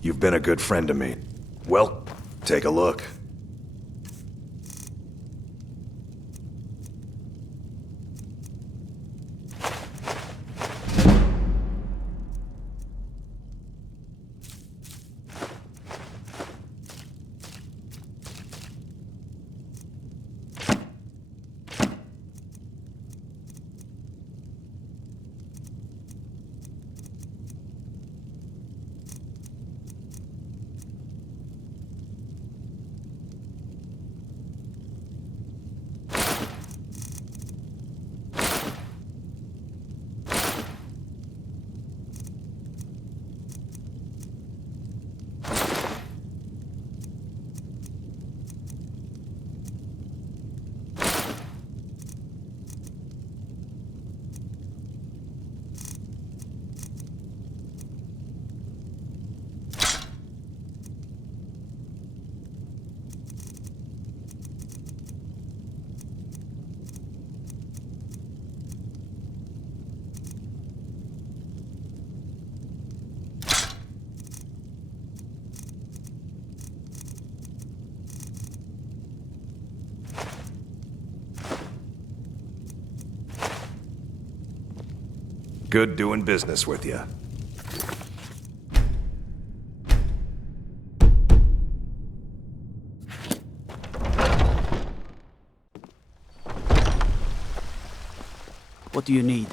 You've been a good friend to me. Well, take a look. Good doing business with you. What do you need?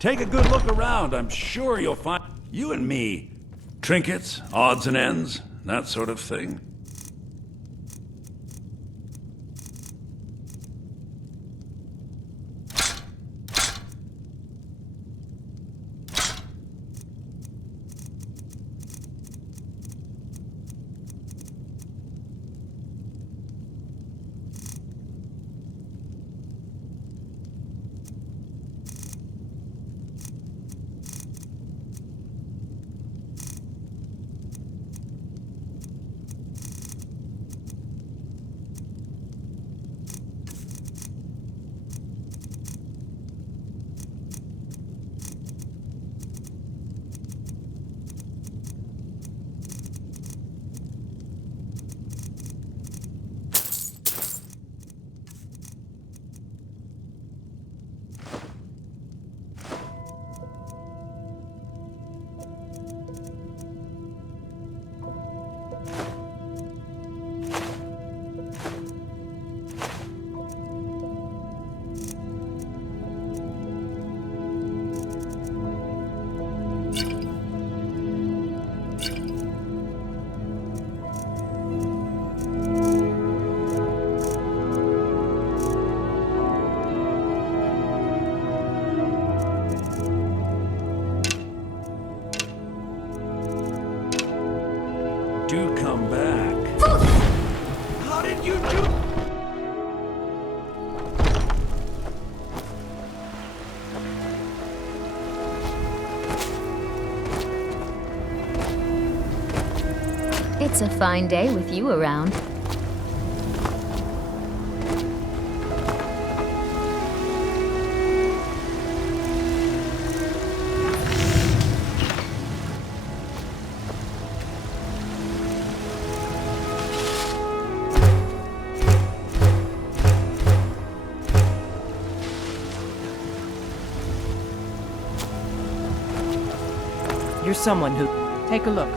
Take a good look around. I'm sure you'll find you and me. Trinkets, odds and ends, that sort of thing. Do come back. How did you do? It's a fine day with you around. You're someone who... Take a look.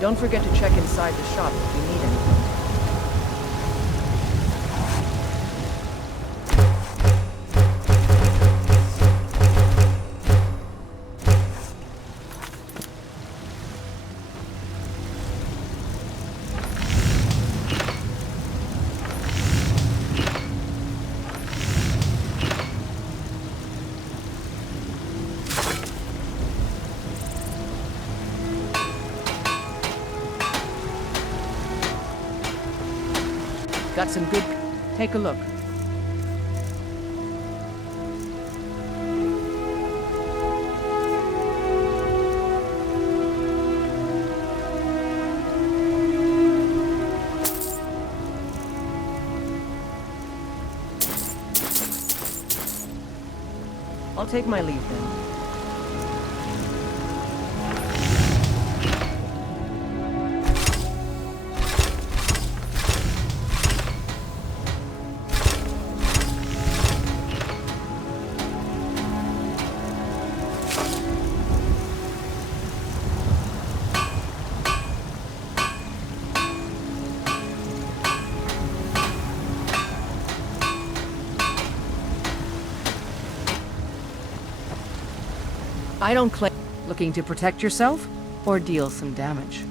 Don't forget to check inside the shop if you need anything. Got some good... Take a look. I'll take my leave then. I don't claim looking to protect yourself or deal some damage.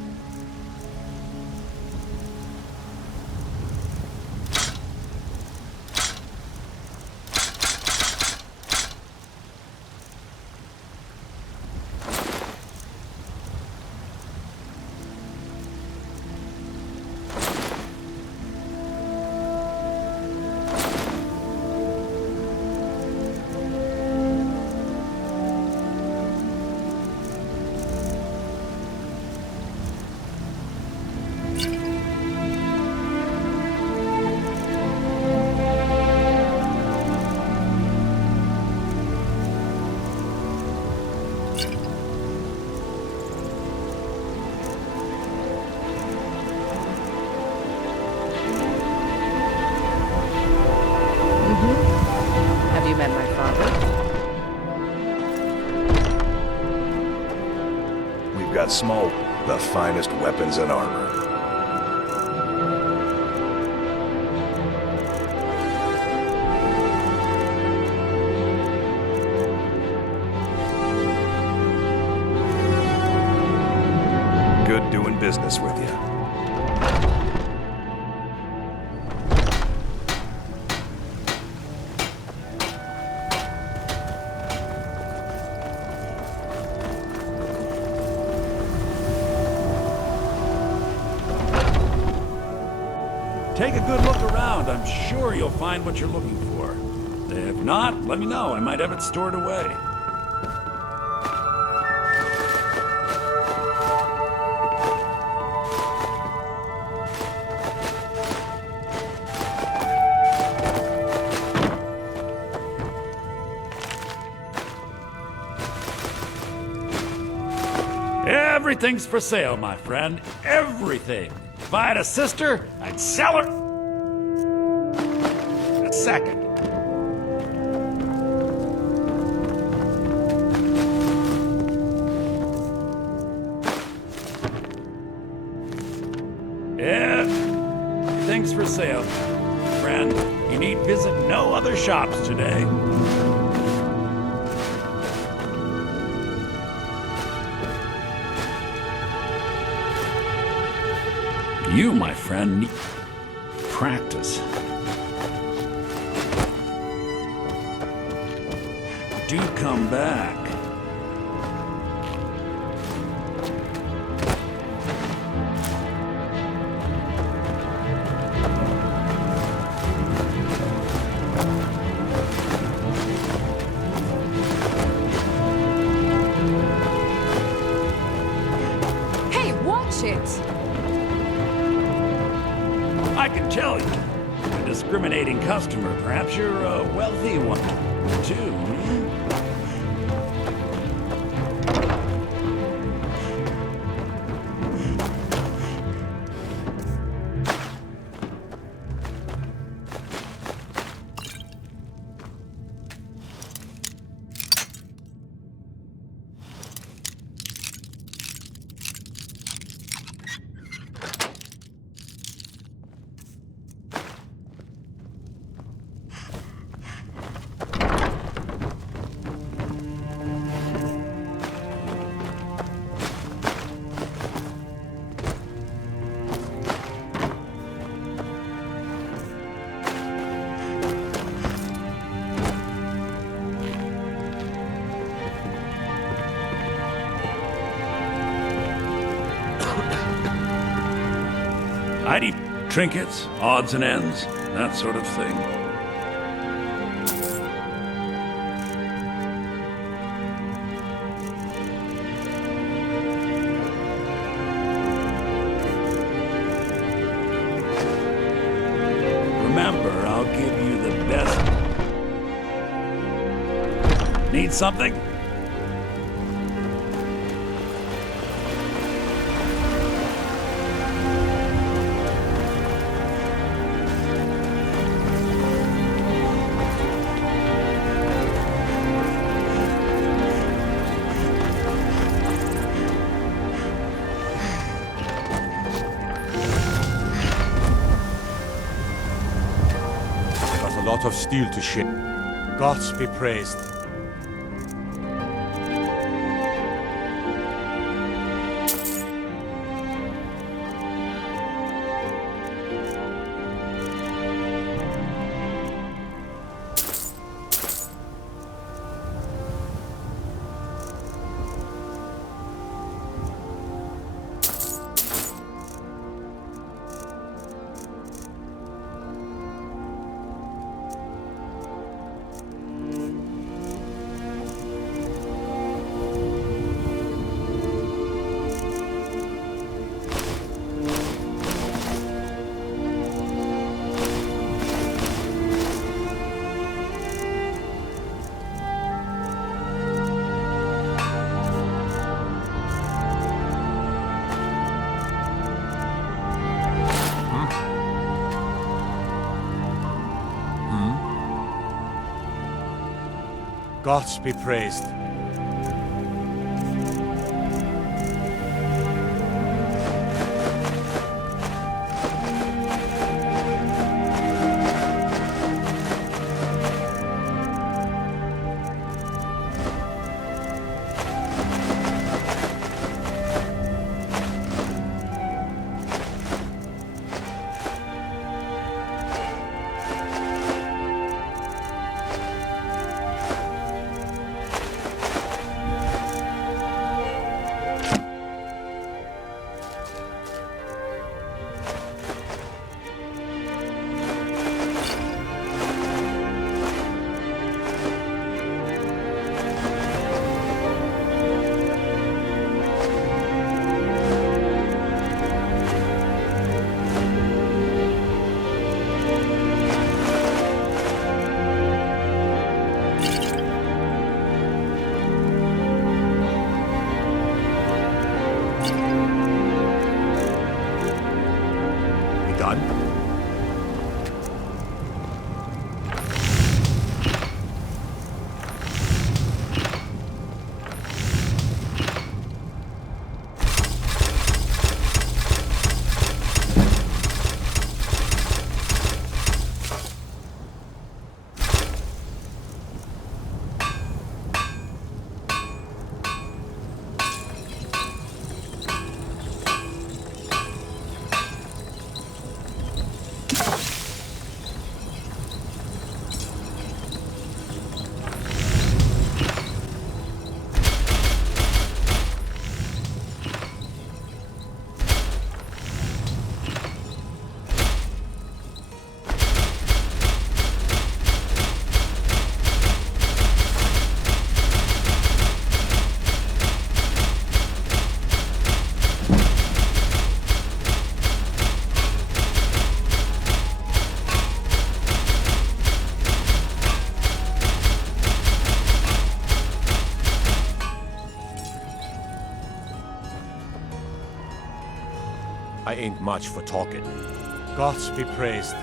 Have you met my father? We've got small, the finest weapons and armor. Good doing business with you. Take a good look around. I'm sure you'll find what you're looking for. If not, let me know. I might have it stored away. Everything's for sale, my friend. Everything. If I had a sister, I'd sell her. A second. Everything's for sale, friend. You need visit no other shops today. You, my friend, need practice. Do come back. Hey, watch it! I can tell you. A discriminating customer. Perhaps you're a wealthy one, too. I'd eat trinkets, odds and ends, that sort of thing. Remember, I'll give you the best. Need something? Got a lot of steel to ship. Gods be praised. Gods be praised. I ain't much for talking. Gods be praised.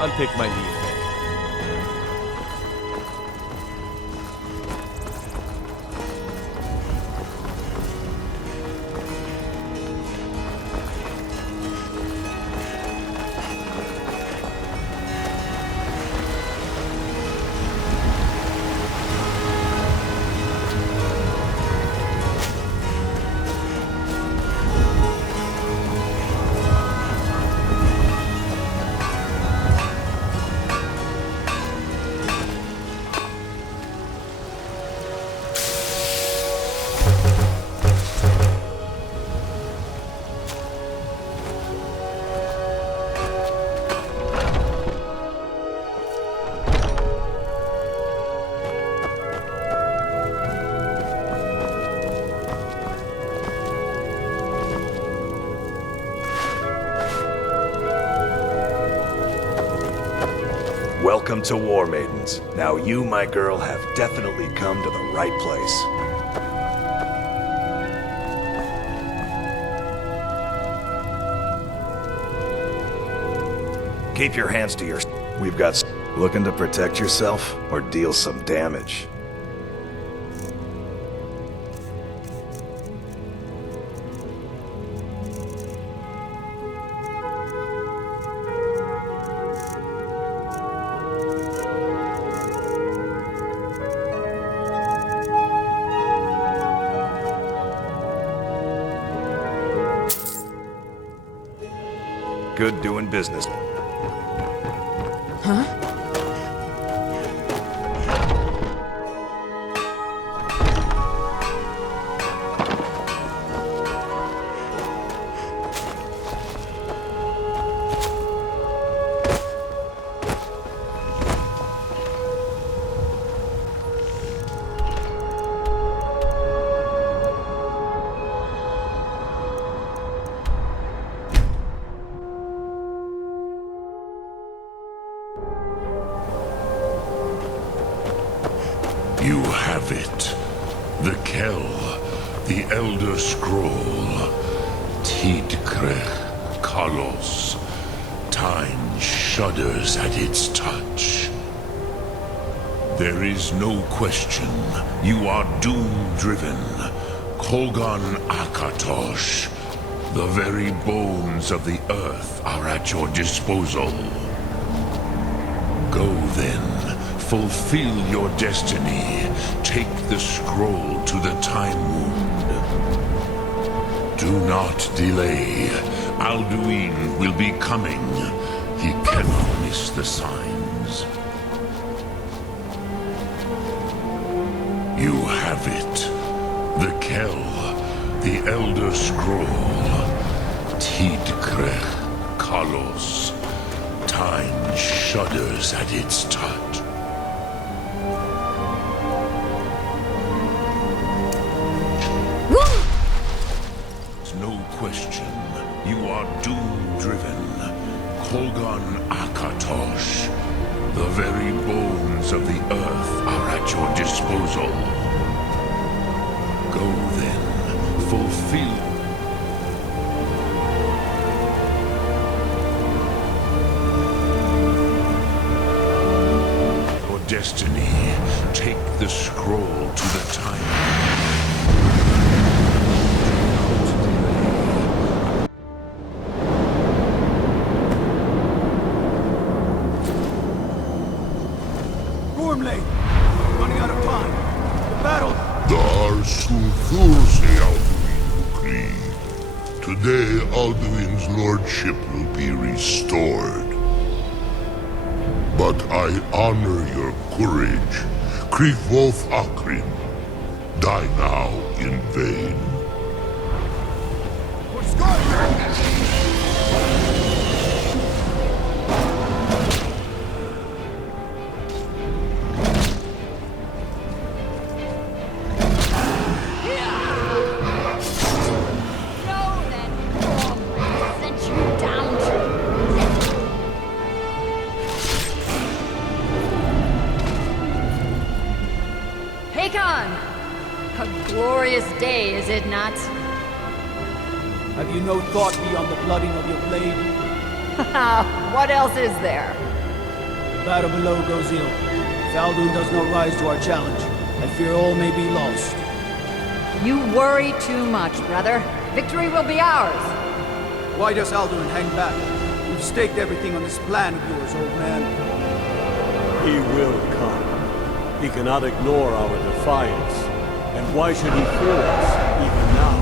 I'll take my leave then. Welcome to War Maidens. Now you, my girl, have definitely come to the right place. Keep your hands to your... We've got... Looking to protect yourself or deal some damage? Good doing business. You have it. The Kell, the Elder Scroll. Tidkrech Kalos. Time shudders at its touch. There is no question. You are doom-driven. Kogan Akatosh. The very bones of the earth are at your disposal. Go then. Fulfill your destiny. Take the scroll to the Time Wound. Do not delay. Alduin will be coming. He cannot miss the signs. You have it. The Kell, the Elder Scroll. Tidkrech Kalos. Time shudders at its touch. Question. You are doom-driven. Kogan Akatosh. The very bones of the earth are at your disposal. Go then. Fulfill. Your destiny. Take the scroll to the time. Running out of time. The battle. Dar Sulthurse Alduin. Today, Alduin's lordship will be restored. But I honor your courage. Krivolf Akrin. Die now in vain. A glorious day, is it not? Have you no thought beyond the blooding of your blade? What else is there? The battle below goes ill. If Alduin does not rise to our challenge, I fear all may be lost. You worry too much, brother. Victory will be ours. Why does Alduin hang back? We've staked everything on this plan of yours, old man. He will come. He cannot ignore our defiance. And why should he fear us, even now?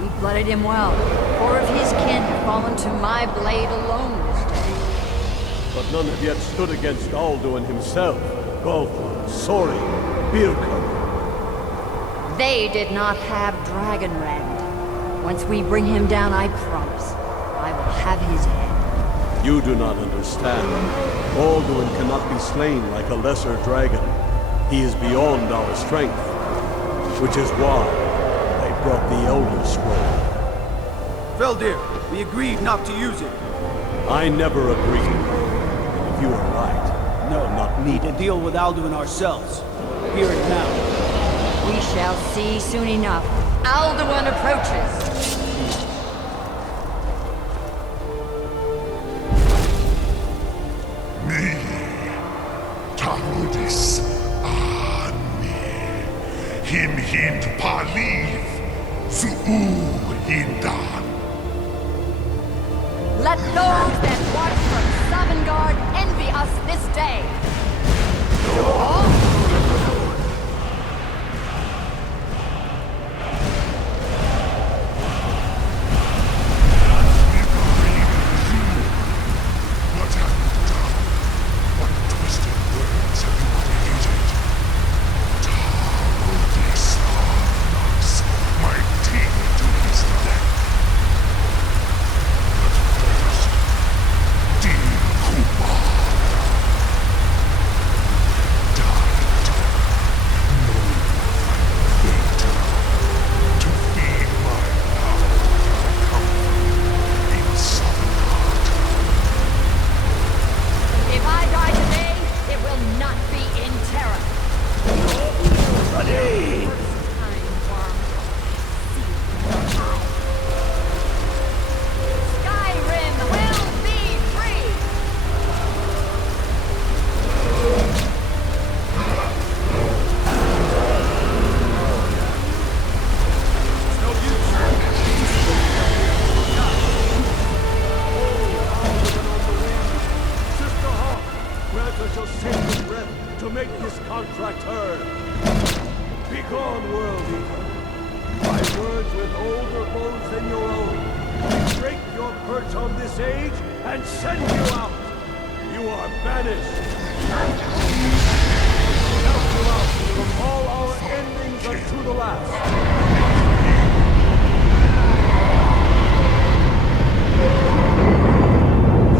We blooded him well. 4 of his kin have fallen to my blade alone this day. But none have yet stood against Alduin himself. Golfa, Sori, Birka. They did not have Dragonrend. Once we bring him down, I promise, I will have his head. You do not understand. Alduin cannot be slain like a lesser dragon. He is beyond our strength. Which is why I brought the Elder Scroll. Veldir, we agreed not to use it. I never agreed. If you are right, No, not we need will deal with Alduin ourselves. Hear it now. We shall see soon enough. Alduin approaches. Me, Tarudis, him hind paliv, zuu hindan. Let those that watch from Sovngarde envy us this day. What have you done? What twisted words have you created? Tarudis knocks my teeth to his neck. If I die today, it will not be in terror. Skyrim will be free! Sister Hawk, grant us your sacred breath to make this contract heard. Begone, world eater. My words with older bones than your own. Break your perch on this age and send you out. You are banished. Count you out from all our endings unto the last.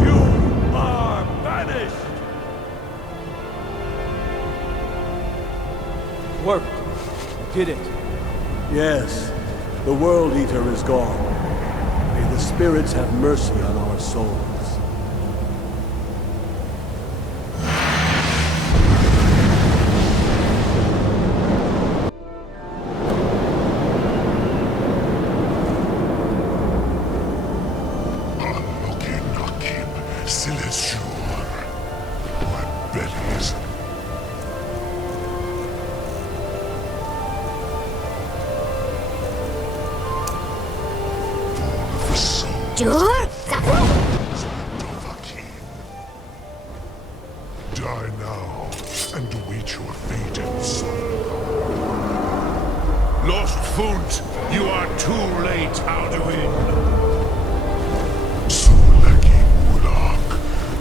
You are banished. Worked. Did it. Yes, the World Eater is gone. May the spirits have mercy on our souls. Nakim, Silesur, my bellies. Die now and await your fate in Sovngarde. Lost Funt, you are too late, Alduin. Sulaki Mulak,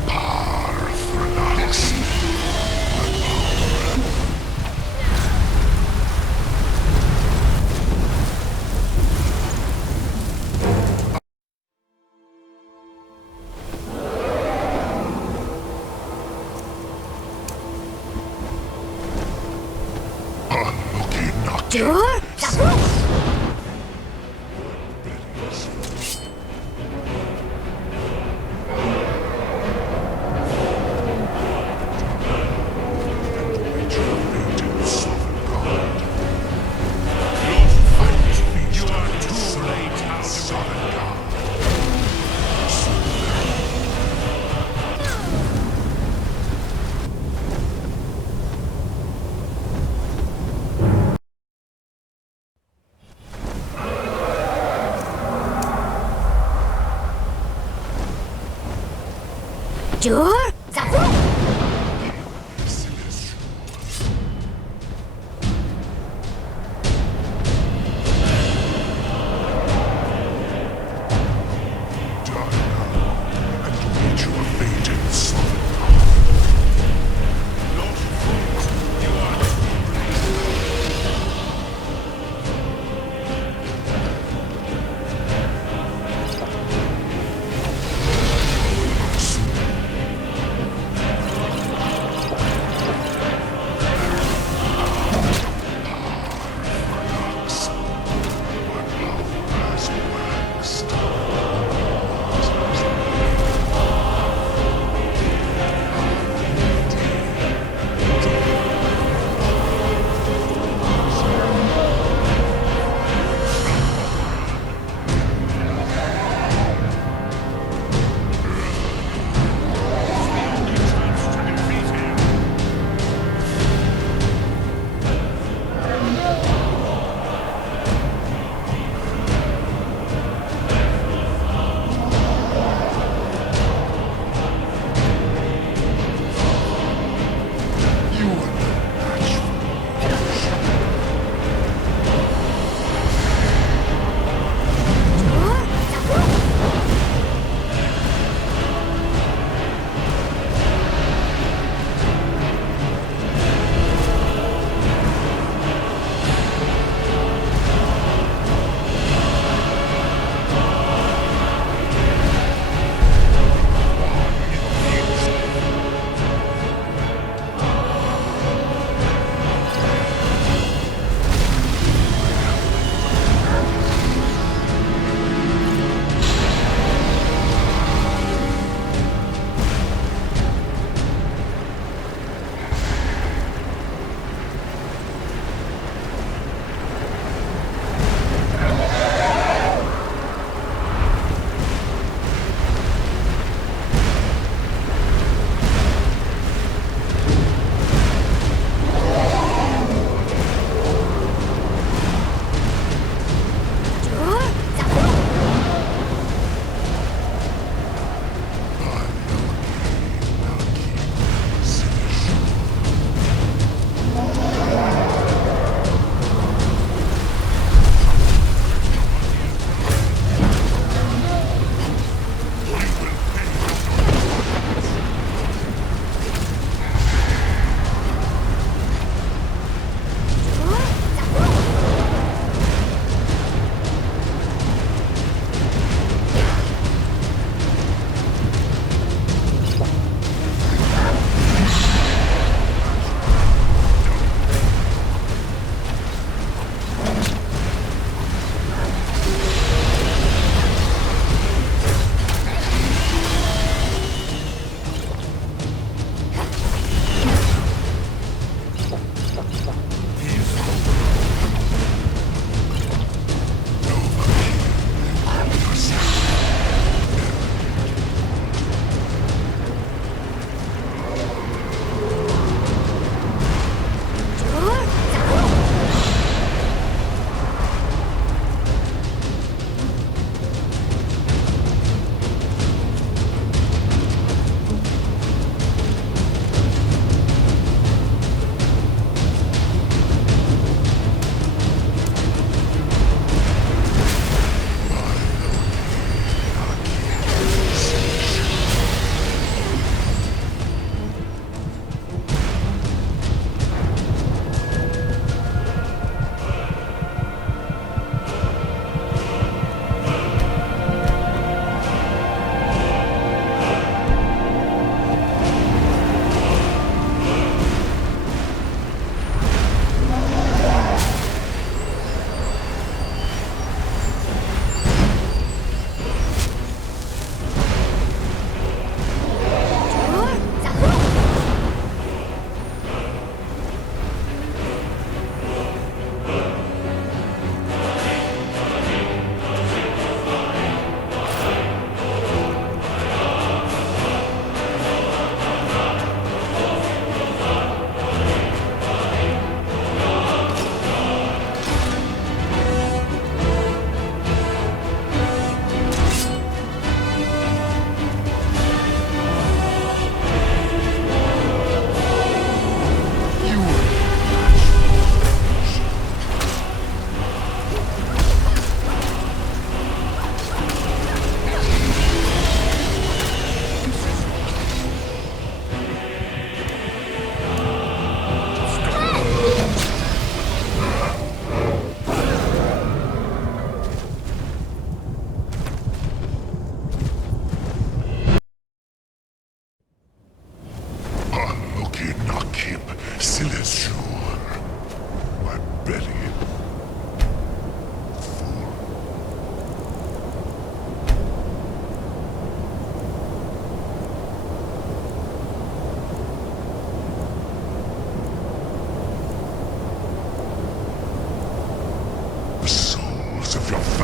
Par Thrax.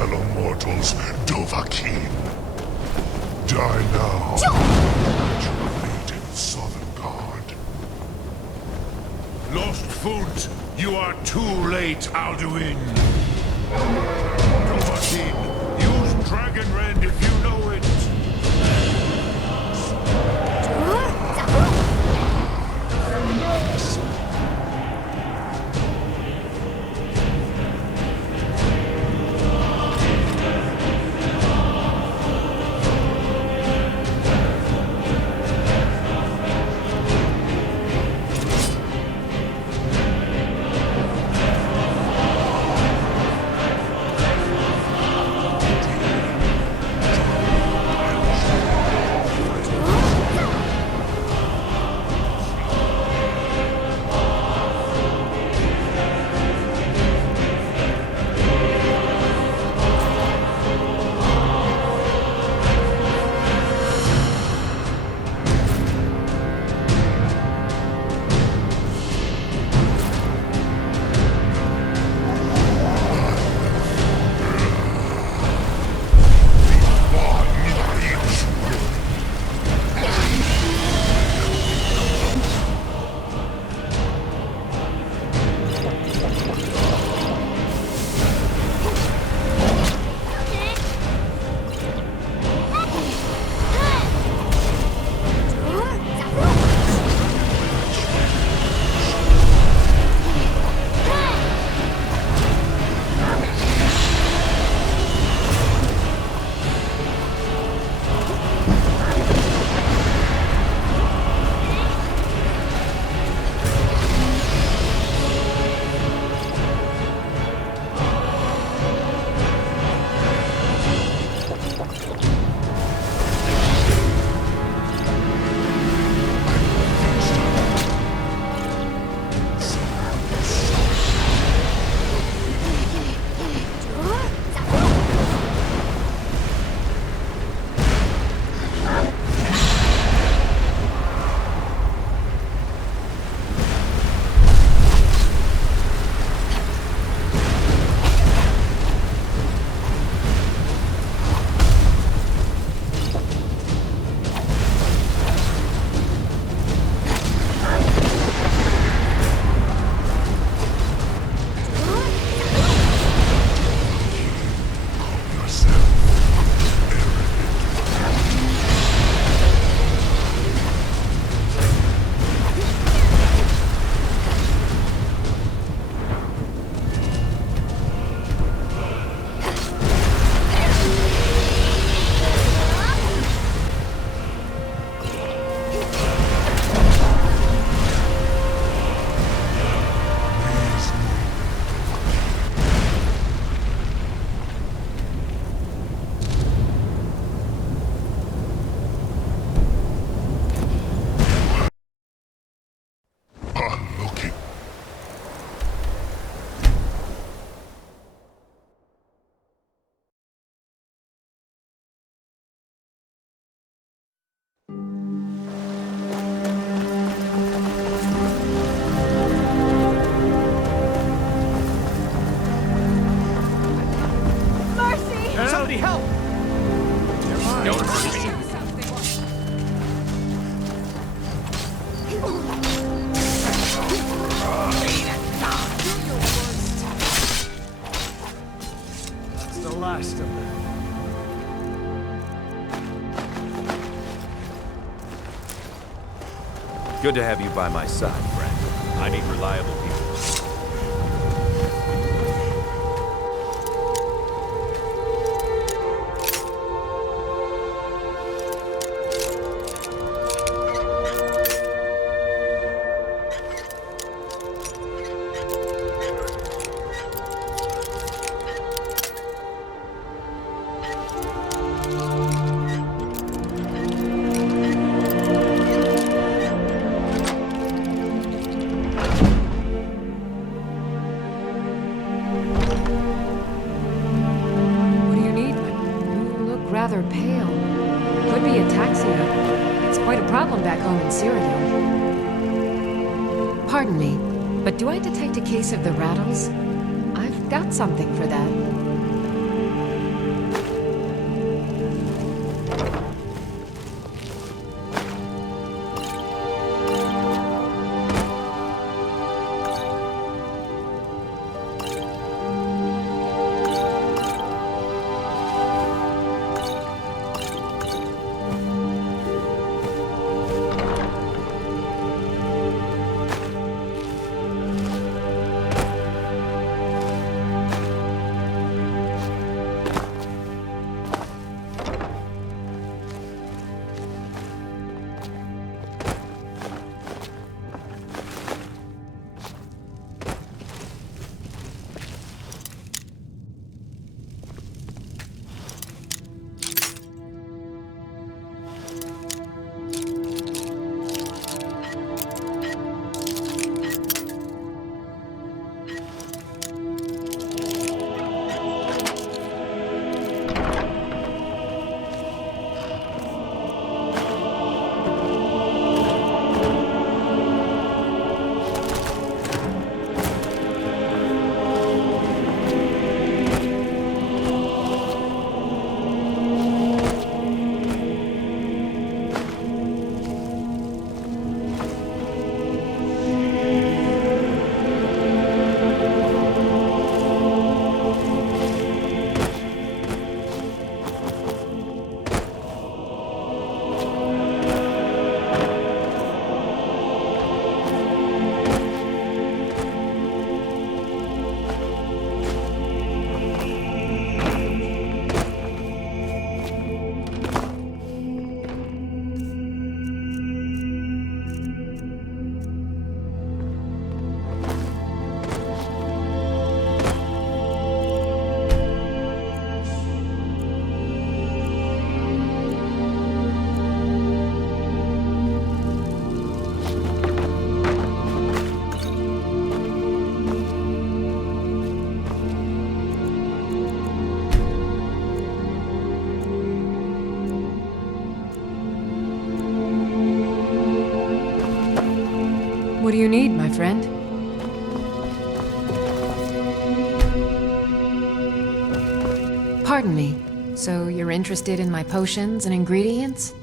fellow mortals, Dovahkiin. Die now, natural maiden Southern God. Lost Foot, you are too late, Alduin. Dovahkiin, use Dragon Rend if you know it. last of them. Good to have you by my side, friend. I need reliable people. Rather pale. Could be ataxia. It's quite a problem back home in Syria. Pardon me, but do I detect a case of the rattles? I've got something for that. What do you need, my friend? Pardon me. So you're interested in my potions and ingredients?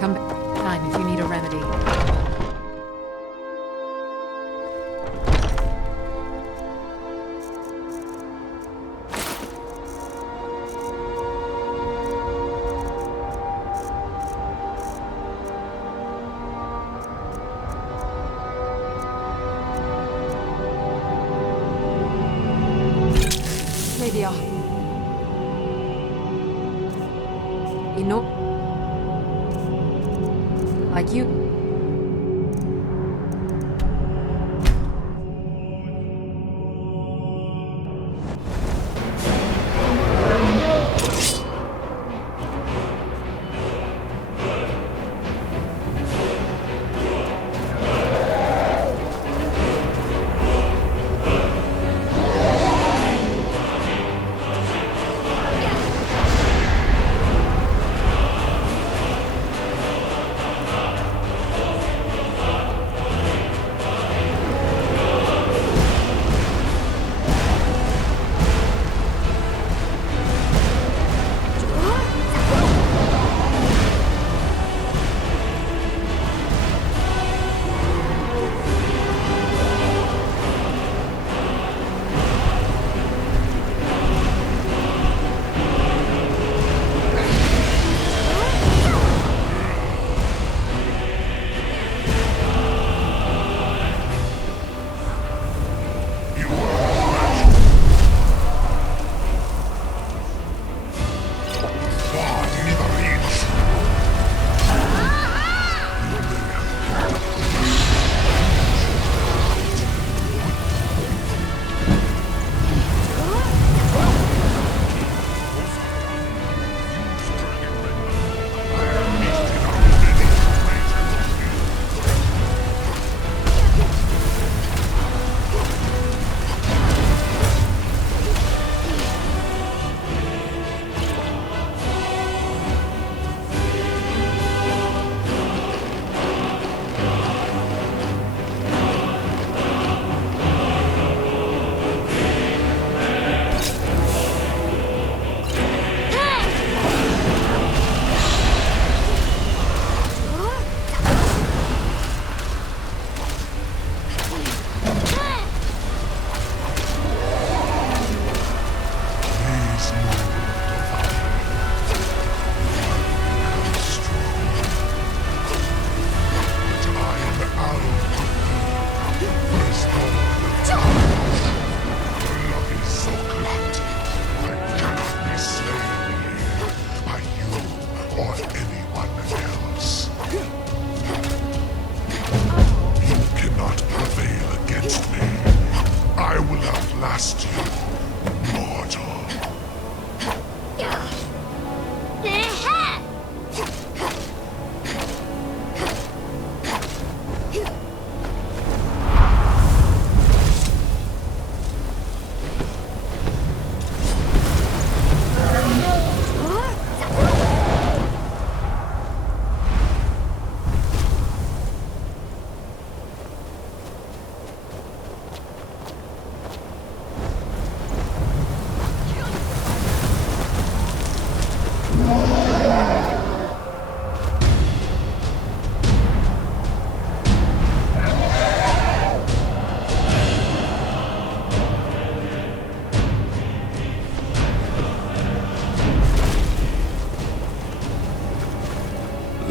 Come back time if you need a remedy. Maybe I'll... You know... Like you.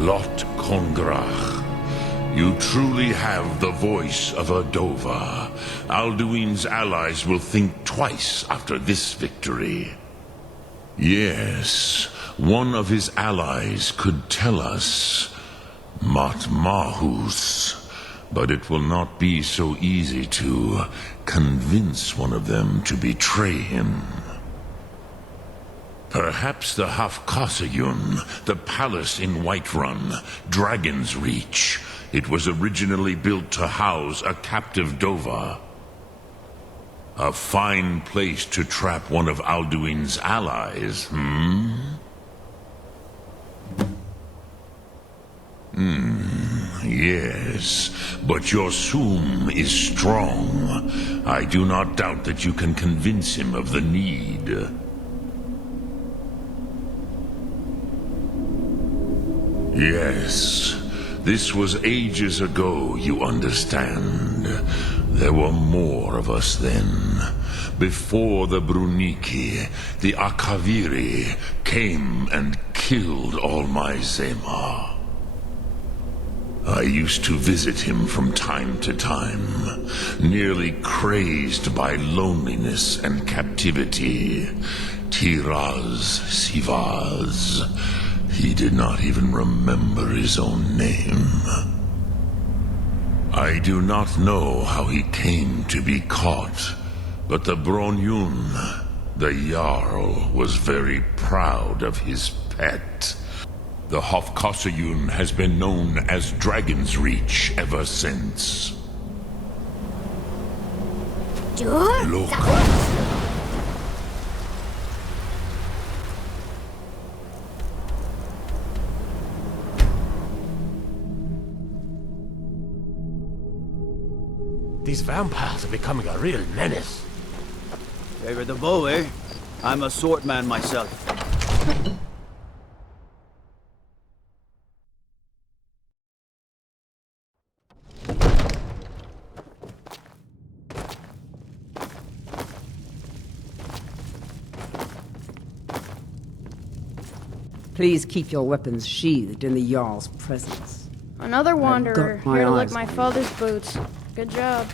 Lot Kongrach. You truly have the voice of a Dova. Alduin's allies will think twice after this victory. Yes, one of his allies could tell us Matmahus. But it will not be so easy to convince one of them to betray him. Perhaps the Hafkasayun, the palace in Whiterun, Dragon's Reach. It was originally built to house a captive Dova. A fine place to trap one of Alduin's allies, Yes, but your Soom is strong. I do not doubt that you can convince him of the need. Yes, this was ages ago, you understand. There were more of us then. Before the Bruniki, the Akaviri came and killed all my Zema. I used to visit him from time to time, nearly crazed by loneliness and captivity. Tiraz Sivaz. He did not even remember his own name. I do not know how he came to be caught, but the Bronyun, the Jarl, was very proud of his pet. The Hofkasayun has been known as Dragon's Reach ever since. Look. These vampires are becoming a real menace. Favor the bow, eh? I'm a sword man myself. Please keep your weapons sheathed in the Jarl's presence. Another wanderer, got my here to lick eyes my on you. father's boots. Good job.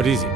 What is it?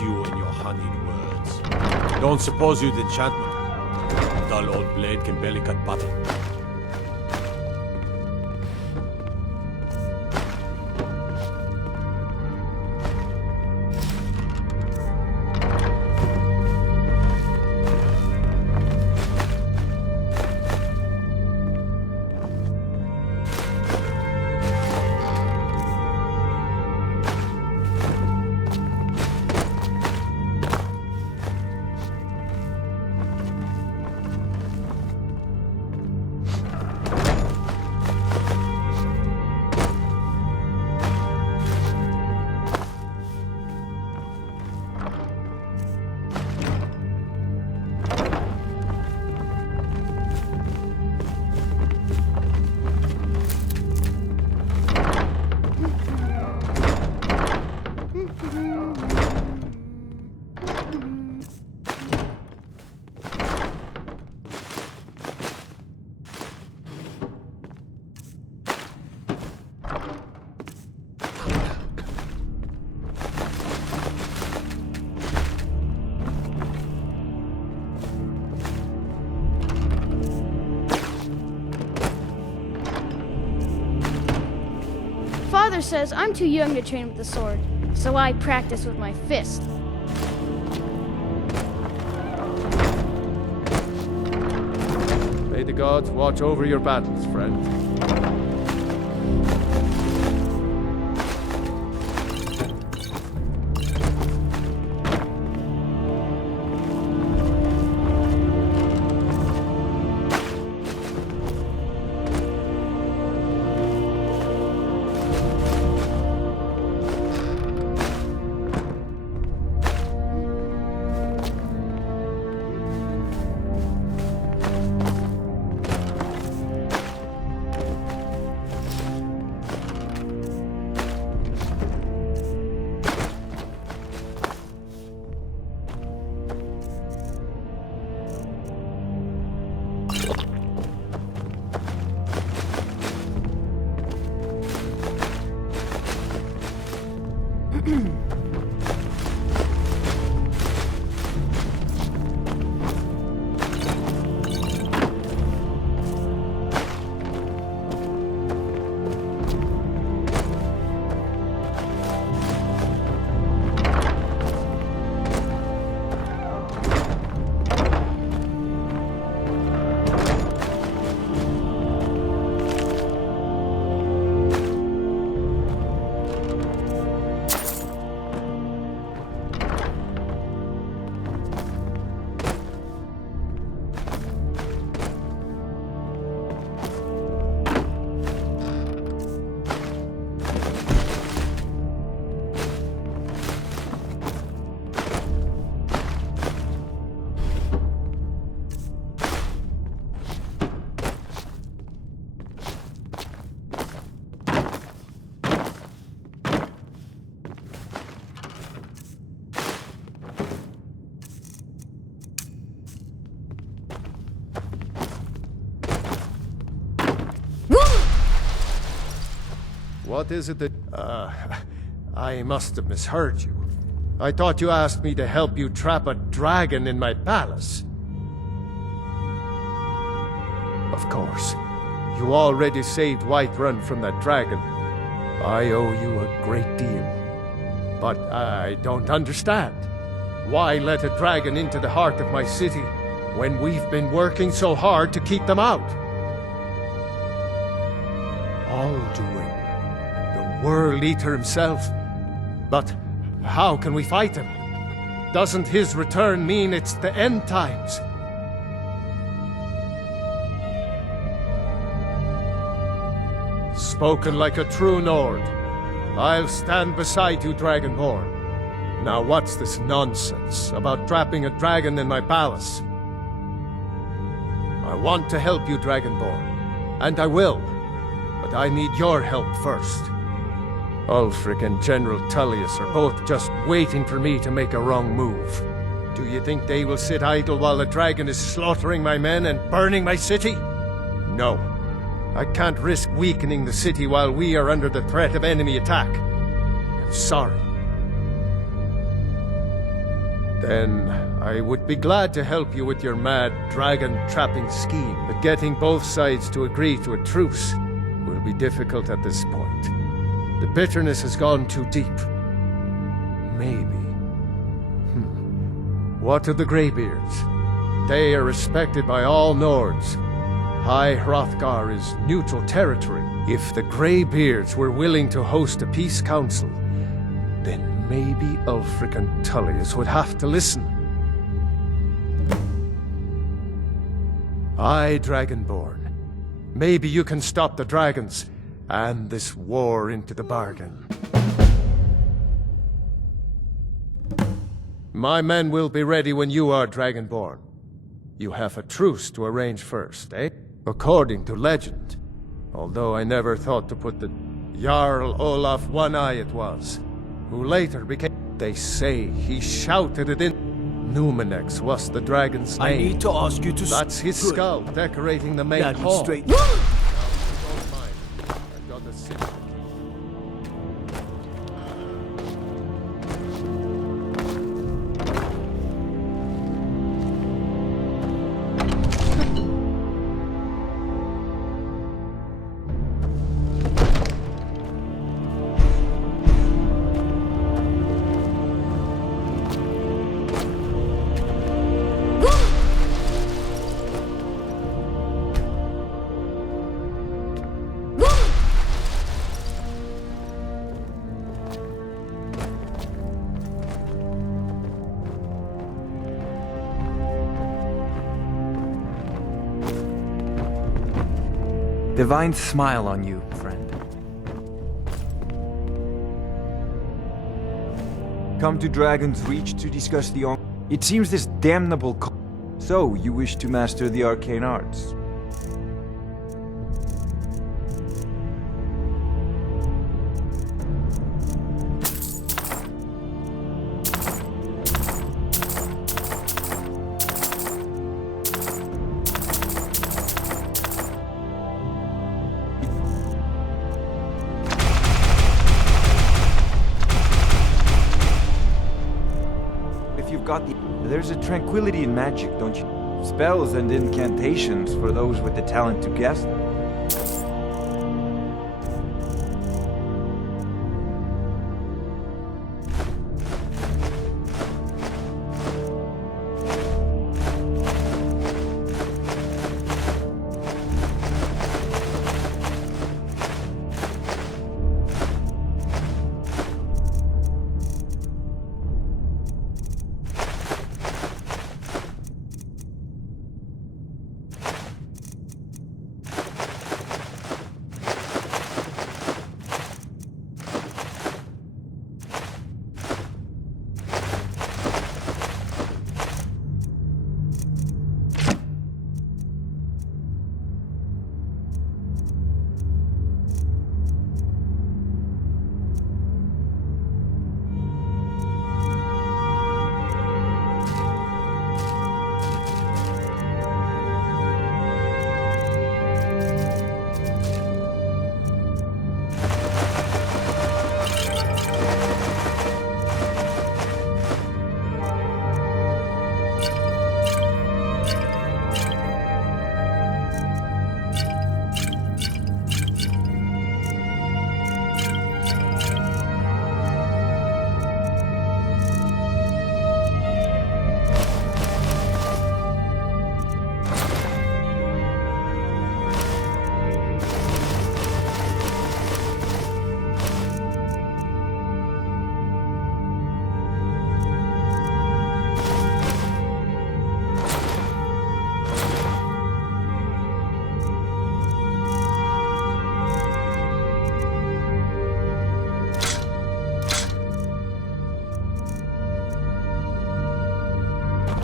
You and your honeyed words. Don't suppose you'd enchantment. Dull old blade can barely cut butter. Father says I'm too young to train with the sword, so I practice with my fist. May the gods watch over your battles, friend. What is it that... I must have misheard you. I thought you asked me to help you trap a dragon in my palace. Of course. You already saved Whiterun from that dragon. I owe you a great deal. But I don't understand. Why let a dragon into the heart of my city when we've been working so hard to keep them out? Alduin, the World Eater himself. But how can we fight him? Doesn't his return mean it's the end times? Spoken like a true Nord. I'll stand beside you, Dragonborn. Now what's this nonsense about trapping a dragon in my palace? I want to help you, Dragonborn, and I will. But I need your help first. Ulfric and General Tullius are both just waiting for me to make a wrong move. Do you think they will sit idle while the dragon is slaughtering my men and burning my city? No. I can't risk weakening the city while we are under the threat of enemy attack. I'm sorry. Then I would be glad to help you with your mad dragon-trapping scheme, but getting both sides to agree to a truce will be difficult at this point. The bitterness has gone too deep. Maybe. What of the Greybeards? They are respected by all Nords. High Hrothgar is neutral territory. If the Greybeards were willing to host a peace council, then maybe Ulfric and Tullius would have to listen. Aye, Dragonborn. Maybe you can stop the dragons, and this war into the bargain. My men will be ready when you are, Dragonborn. You have a truce to arrange first, eh? According to legend. Although I never thought to put the Jarl Olaf One-Eye it was, who later became... They say he shouted it in... Numenex was the dragon's name. I need to ask you to... That's his skull decorating the main That hall. straight... I've got the city. Divine smile on you, friend. Come to Dragon's Reach to discuss the It seems this damnable So, you wish to master the arcane arts? There's a tranquility in magic, don't you? Spells and incantations for those with the talent to guess them.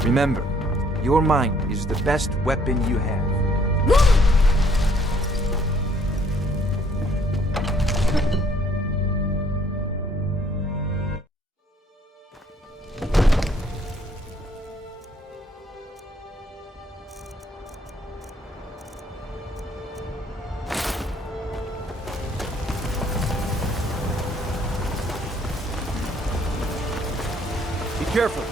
Remember, your mind is the best weapon you have. Be careful.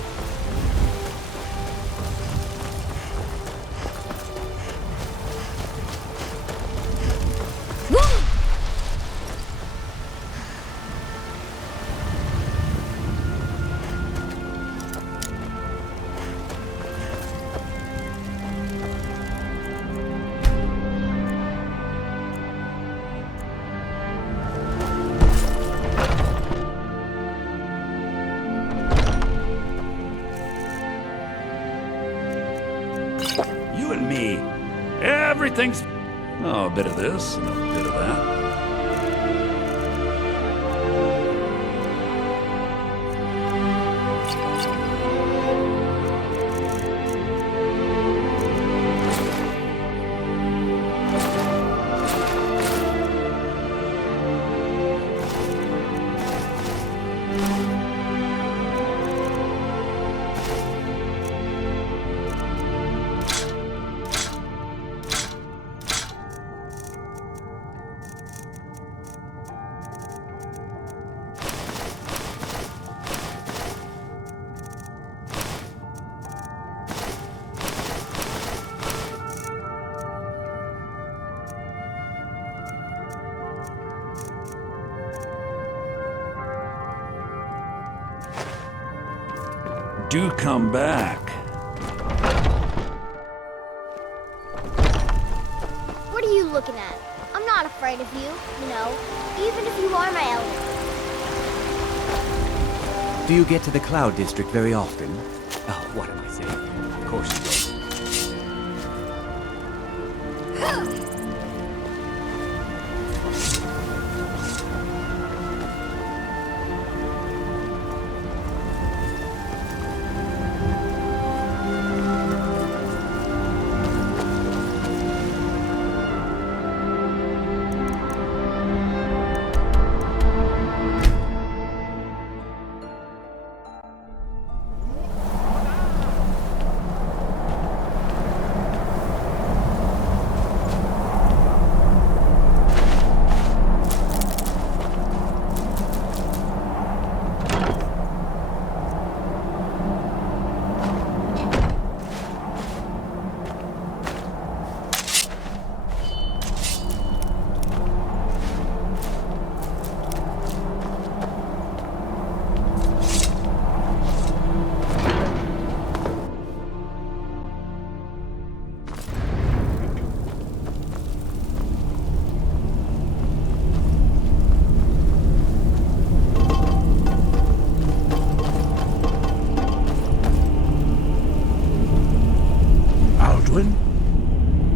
You and me, everything's... Oh, a bit of this and a bit of that. Do come back. What are you looking at? I'm not afraid of you, you know, even if you are my element. Do you get to the Cloud District very often? Oh, what am I saying? Of course you don't.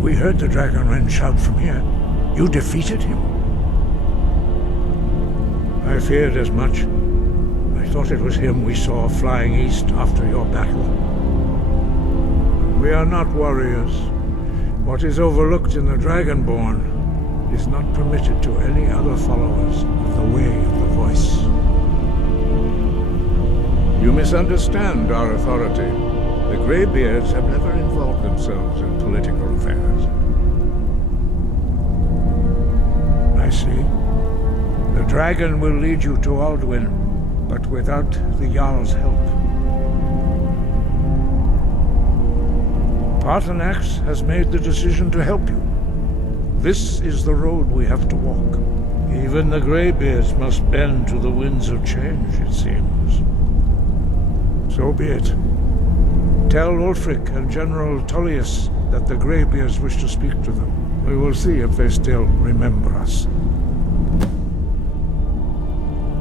We heard the Dragon Wren shout from here. You defeated him. I feared as much. I thought it was him we saw flying east after your battle. We are not warriors. What is overlooked in the Dragonborn is not permitted to any other followers of the Way of the Voice. You misunderstand our authority. The Greybeards have never involved themselves in political affairs. I see. The dragon will lead you to Alduin, but without the Jarl's help. Paarthurnax has made the decision to help you. This is the road we have to walk. Even the Greybeards must bend to the winds of change, it seems. So be it. Tell Ulfric and General Tullius that the Greybeards wish to speak to them. We will see if they still remember us.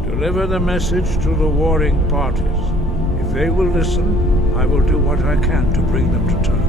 Deliver the message to the warring parties. If they will listen, I will do what I can to bring them to terms.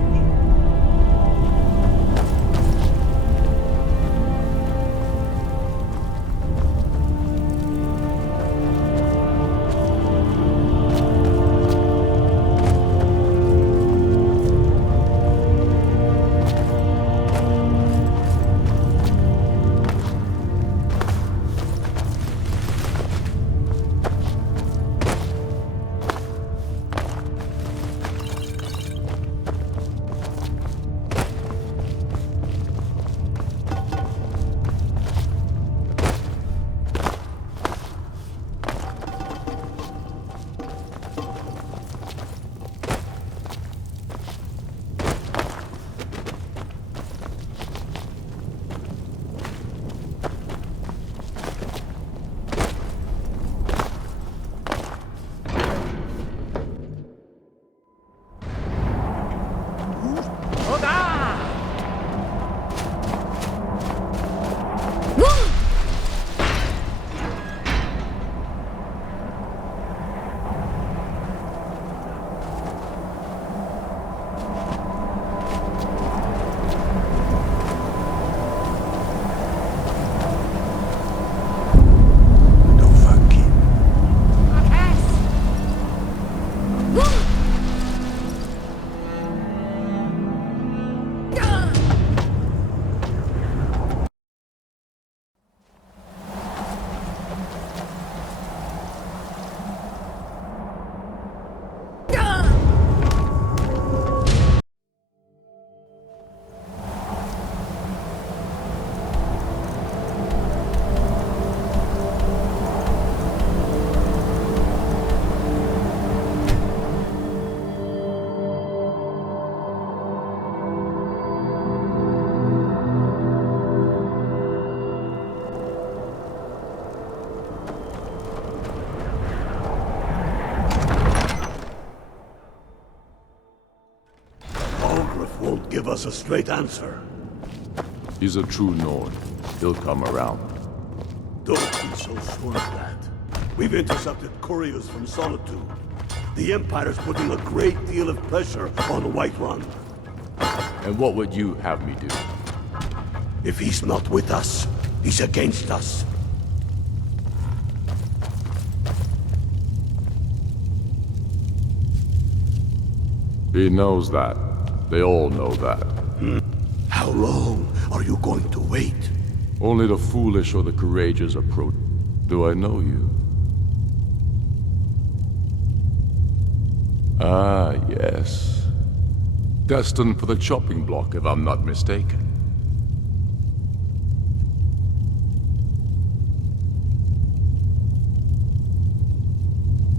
give us a straight answer. He's a true Nord. He'll come around. Don't be so sure of that. We've intercepted couriers from Solitude. The Empire's putting a great deal of pressure on Whiterun. And what would you have me do? If he's not with us, he's against us. He knows that. They all know that. How long are you going to wait? Only the foolish or the courageous approach. Do I know you? Ah, yes. Destined for the chopping block, if I'm not mistaken.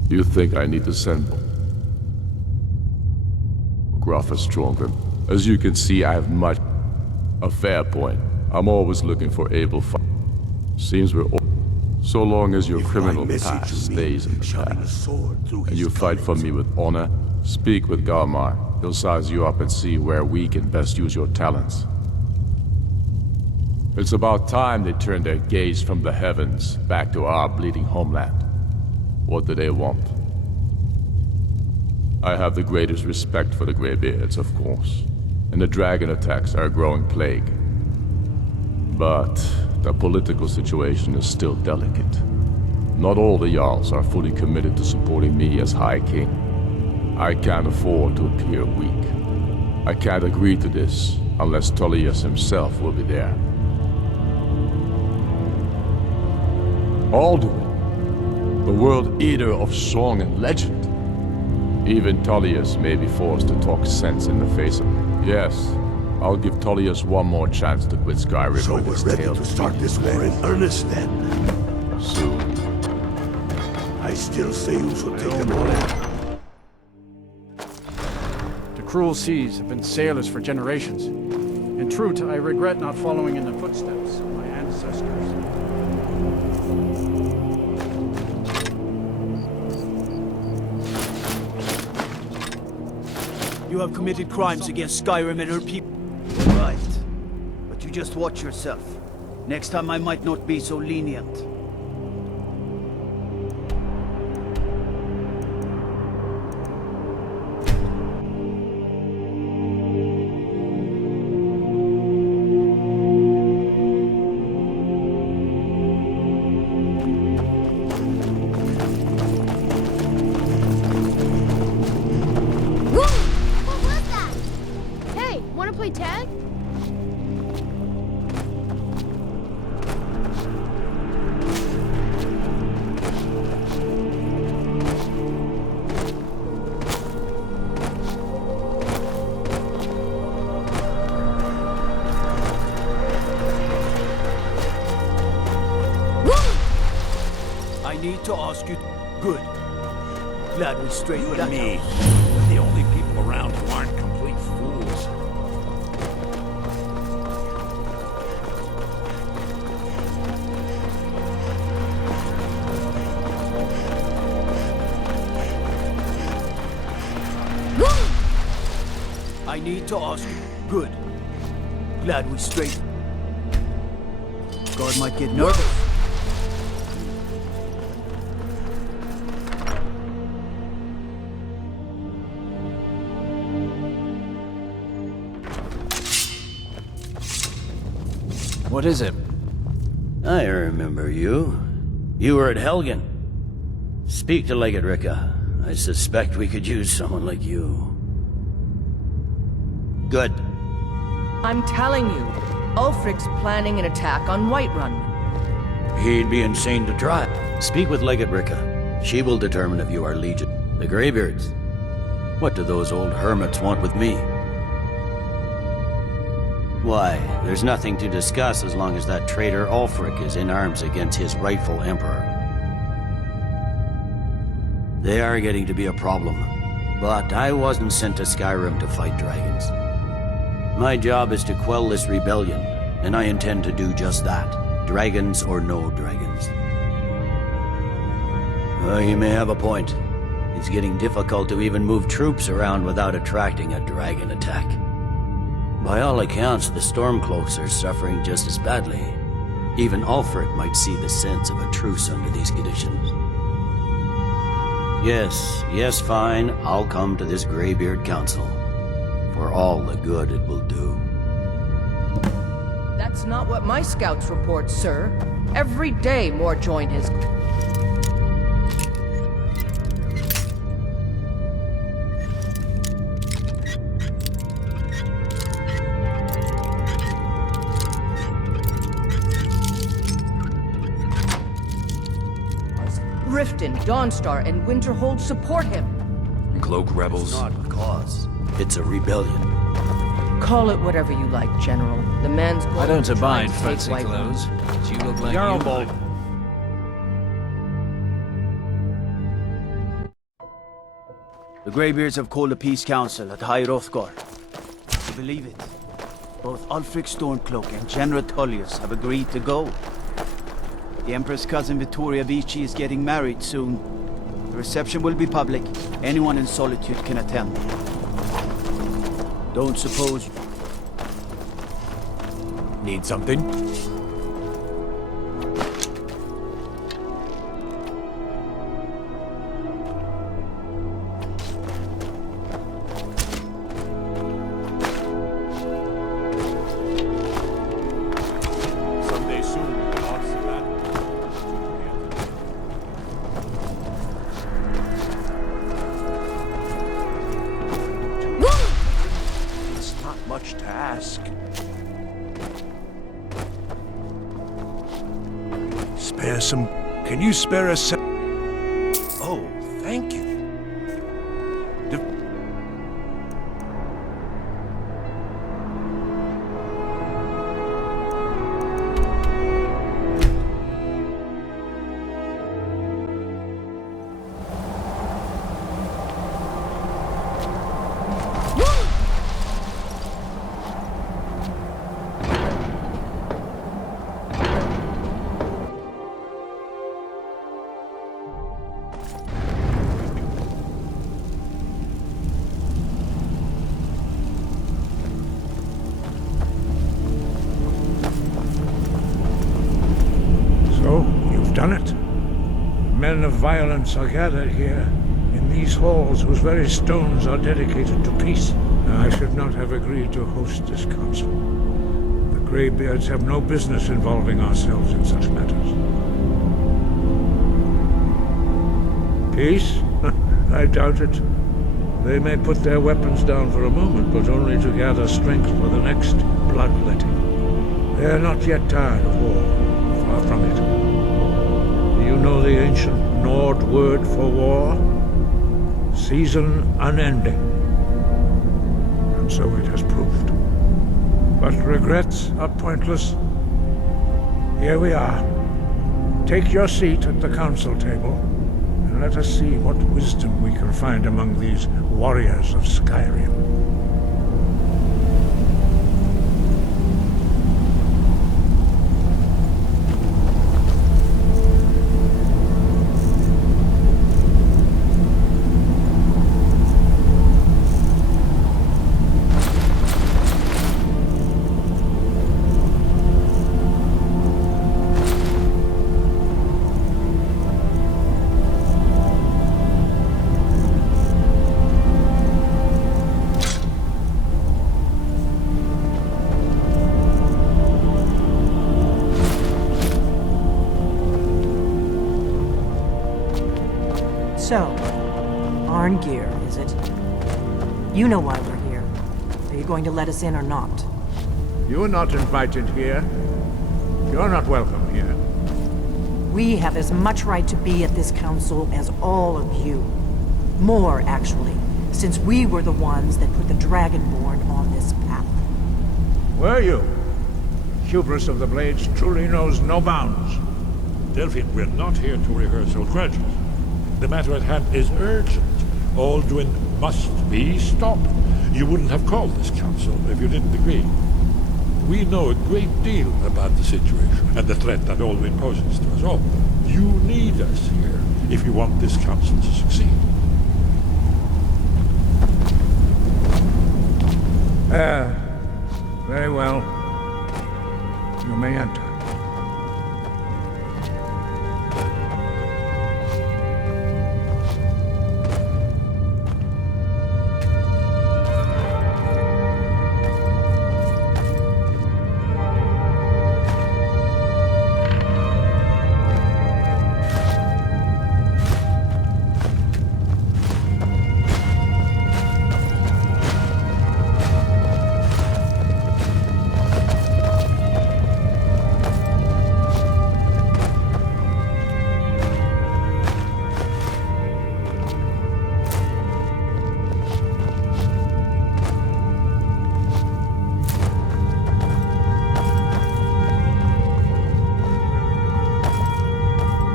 You think I need to send gruff as stronger? As you can see, I have much... A fair point. I'm always looking for able Seems we're all... So long as your criminal past stays in the past, and you fight for me with honor, speak with Garmar. He'll size you up and see where we can best use your talents. It's about time they turned their gaze from the heavens back to our bleeding homeland. What do they want? I have the greatest respect for the Greybeards, of course, and the dragon attacks are a growing plague. But the political situation is still delicate. Not all the Jarls are fully committed to supporting me as High King. I can't afford to appear weak. I can't agree to this unless Tullius himself will be there. Alduin, the world eater of song and legend. Even Tullius may be forced to talk sense in the face of... Yes, I'll give Tullius one more chance to quit Skyrim. So we're ready to start this war in earnest then? Soon. I still say you should take them all in. The cruel seas have been sailors for generations. In truth, I regret not following in the footsteps of my ancestors. You have committed crimes against Skyrim and her people. Right. But you just watch yourself. Next time I might not be so lenient. To ask you. Good. Glad we straightened that out. Me. We're the only people around who aren't complete fools. I need to ask you. Good. Glad we straightened. God might get nervous. What is it? I remember you. You were at Helgen. Speak to Legate Ricka. I suspect we could use someone like you. Good. I'm telling you, Ulfric's planning an attack on Whiterun. He'd be insane to try. Speak with Legate Ricka. She will determine if you are Legion. The Greybeards. What do those old hermits want with me? Why, there's nothing to discuss as long as that traitor Ulfric is in arms against his rightful emperor. They are getting to be a problem, but I wasn't sent to Skyrim to fight dragons. My job is to quell this rebellion, and I intend to do just that, dragons or no dragons. You may have a point. It's getting difficult to even move troops around without attracting a dragon attack. By all accounts, the Stormcloaks are suffering just as badly. Even Ulfric might see the sense of a truce under these conditions. Yes, fine. I'll come to this Greybeard Council. For all the good it will do. That's not what my scouts report, sir. Every day more join his... Riften, Dawnstar, and Winterhold support him. Cloak rebels? It's not a cause. It's a rebellion. Call it whatever you like, General. The man's goal I don't is to try abide to take fancy White clothes. But you look like Jarl you Bold. might. The Greybeards have called a peace council at High Hrothgar. You believe it? Both Ulfric Stormcloak and General Tullius have agreed to go. The Empress' cousin Vittoria Vici is getting married soon. The reception will be public. Anyone in Solitude can attend. Don't suppose... Need something? Someday soon, odds of that. It's not much to ask. Spare some... Can you spare us some... Oh, thank you. So, you've done it. Men of violence are gathered here, in these halls whose very stones are dedicated to peace. I should not have agreed to host this council. The Greybeards have no business involving ourselves in such matters. Peace? I doubt it. They may put their weapons down for a moment, but only to gather strength for the next bloodletting. They are not yet tired of war. Far from it. Do you know the ancient Nord word for war? Season unending. And so it has proved. But regrets are pointless. Here we are. Take your seat at the council table, and let us see what wisdom we can find among these warriors of Skyrim. So, Arngeir, is it? You know why we're here. Are you going to let us in or not? You're not invited here. You're not welcome here. We have as much right to be at this council as all of you. More, actually, since we were the ones that put the Dragonborn on this path. Were you? Hubris of the Blades truly knows no bounds. Delphine, we're not here to rehearse old grudges. The matter at hand is urgent. Alduin must be stopped. You wouldn't have called this council if you didn't agree. We know a great deal about the situation and the threat that Alduin poses to us all. You need us here if you want this council to succeed. Very well. You may enter.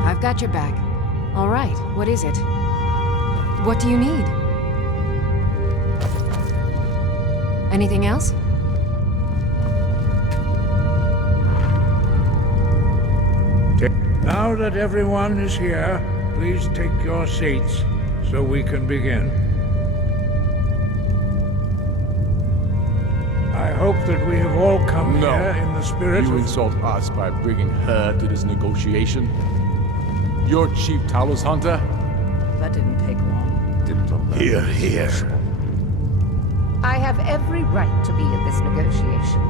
I've got your back. All right, what is it? What do you need? Anything else? Now that everyone is here, please take your seats so we can begin. I hope that we have all come here in the spirit You of... insult us by bringing her to this negotiation? You're Chief Talos Hunter? That didn't take long. Here, here. I have every right to be at this negotiation.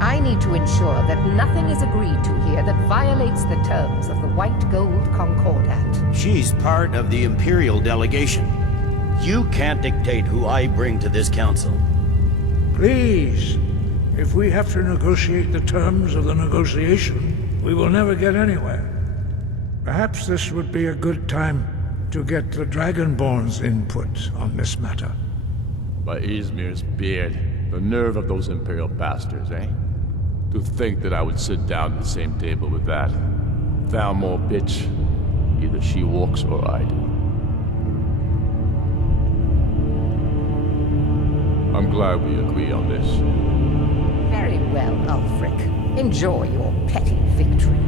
I need to ensure that nothing is agreed to here that violates the terms of the White Gold Concordat. She's part of the Imperial delegation. You can't dictate who I bring to this council. Please, if we have to negotiate the terms of the negotiation, we will never get anywhere. Perhaps this would be a good time to get the Dragonborn's input on this matter. By Izmir's beard, the nerve of those Imperial bastards, eh? To think that I would sit down at the same table with that Thalmor bitch. Either she walks or I do. I'm glad we agree on this. Very well, Ulfric. Enjoy your petty victory.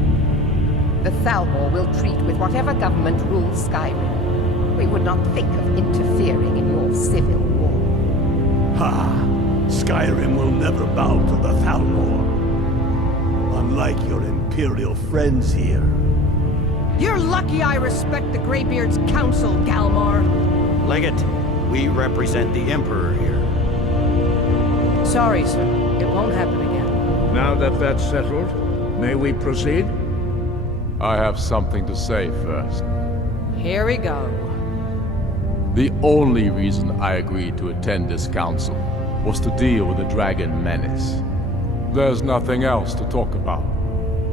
The Thalmor will treat with whatever government rules Skyrim. We would not think of interfering in your civil war. Ha! Skyrim will never bow to the Thalmor. Unlike your Imperial friends here. You're lucky I respect the Greybeard's counsel, Galmar. Legate, we represent the Emperor here. Sorry, sir. It won't happen again. Now that that's settled, may we proceed? I have something to say first. Here we go. The only reason I agreed to attend this council was to deal with the dragon menace. There's nothing else to talk about.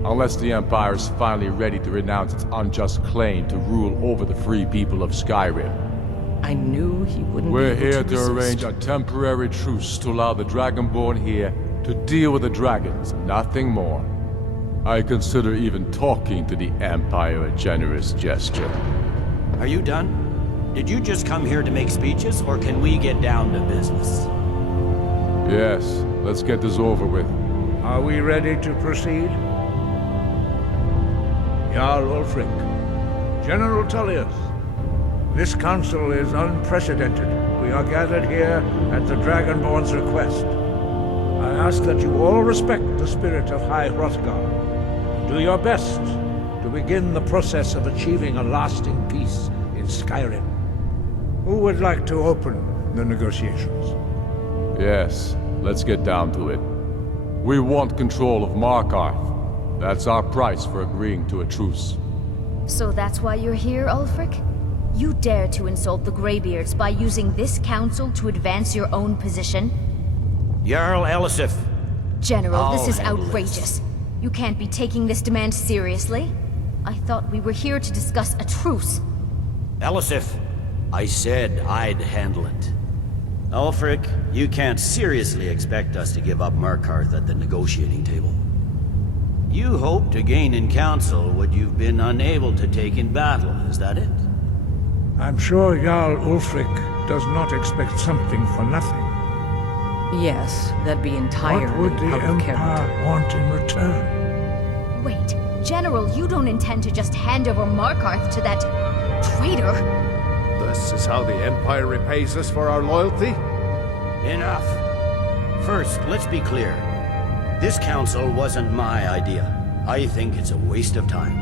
Unless the Empire is finally ready to renounce its unjust claim to rule over the free people of Skyrim. I knew he wouldn't We're be able here to to resist. arrange a temporary truce to allow the Dragonborn here to deal with the dragons, nothing more. I consider even talking to the Empire a generous gesture. Are you done? Did you just come here to make speeches, or can we get down to business? Yes, let's get this over with. Are we ready to proceed? Jarl Ulfric, General Tullius, this council is unprecedented. We are gathered here at the Dragonborn's request. I ask that you all respect the spirit of High Hrothgar. Do your best to begin the process of achieving a lasting peace in Skyrim. Who would like to open the negotiations? Yes, let's get down to it. We want control of Markarth. That's our price for agreeing to a truce. So that's why you're here, Ulfric? You dare to insult the Greybeards by using this council to advance your own position? Jarl Elisif. General, this I'll is handle outrageous. You can't be taking this demand seriously. I thought we were here to discuss a truce. Elisif, I said I'd handle it. Ulfric, you can't seriously expect us to give up Markarth at the negotiating table. You hope to gain in council what you've been unable to take in battle, is that it? I'm sure Jarl Ulfric does not expect something for nothing. Yes, that'd be entirely What would the out of character. Empire want in return? Wait, General, you don't intend to just hand over Markarth to that traitor? This is how the Empire repays us for our loyalty? Enough. First, let's be clear. This council wasn't my idea. I think it's a waste of time.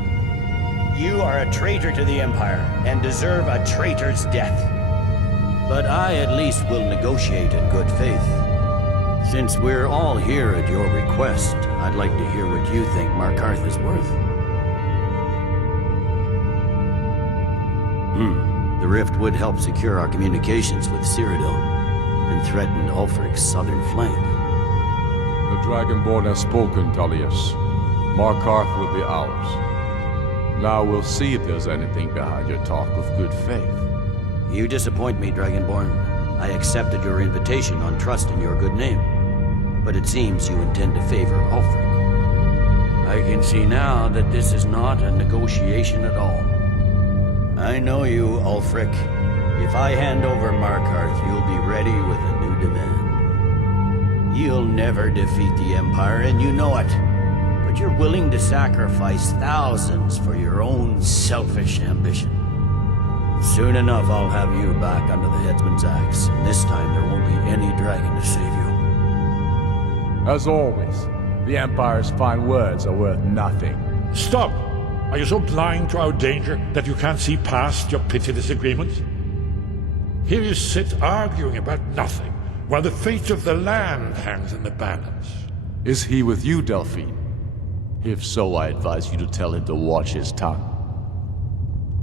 You are a traitor to the Empire and deserve a traitor's death. But I at least will negotiate in good faith. Since we're all here at your request, I'd like to hear what you think Markarth is worth. The rift would help secure our communications with Cyrodiil and threaten Ulfric's southern flank. The Dragonborn has spoken, Tullius. Markarth will be ours. Now we'll see if there's anything behind your talk of good faith. You disappoint me, Dragonborn. I accepted your invitation on trust in your good name. But it seems you intend to favor Ulfric. I can see now that this is not a negotiation at all. I know you, Ulfric. If I hand over Markarth, you'll be ready with a new demand. You'll never defeat the Empire, and you know it. But you're willing to sacrifice thousands for your own selfish ambition. Soon enough, I'll have you back under the headsman's axe, and this time there won't be any dragon to save you. As always, the Empire's fine words are worth nothing. Stop! Are you so blind to our danger that you can't see past your petty disagreements? Here you sit arguing about nothing, while the fate of the land hangs in the balance. Is he with you, Delphine? If so, I advise you to tell him to watch his tongue.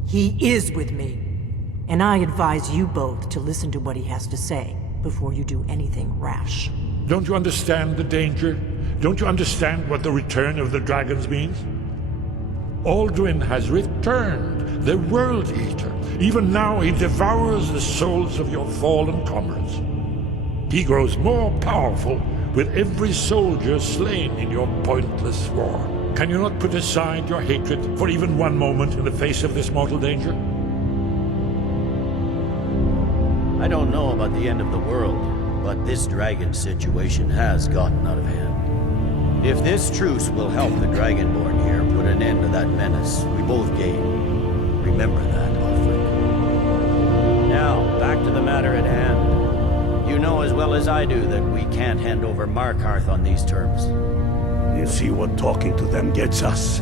He is with me. And I advise you both to listen to what he has to say before you do anything rash. Don't you understand the danger? Don't you understand what the return of the dragons means? Alduin has returned, the World Eater. Even now he devours the souls of your fallen comrades. He grows more powerful with every soldier slain in your pointless war. Can you not put aside your hatred for even one moment in the face of this mortal danger? I don't know about the end of the world, but this dragon situation has gotten out of hand. If this truce will help the Dragonborn here put an end to that menace, we both gain. Remember that, Ulfric. Now, back to the matter at hand. You know as well as I do that we can't hand over Markarth on these terms. You see what talking to them gets us?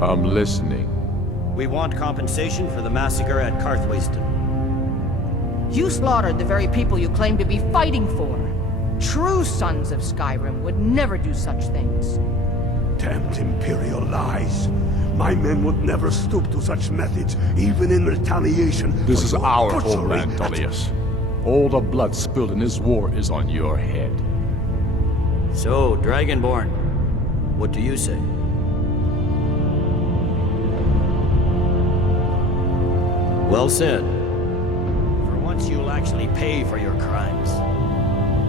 I'm listening. We want compensation for the massacre at Karthwasten. You slaughtered the very people you claim to be fighting for. True sons of Skyrim would never do such things. Damned Imperial lies. My men would never stoop to such methods, even in retaliation. This is our homeland, Tullius. All the blood spilled in this war is on your head. So, Dragonborn, what do you say? Well said. For once you'll actually pay for your crimes.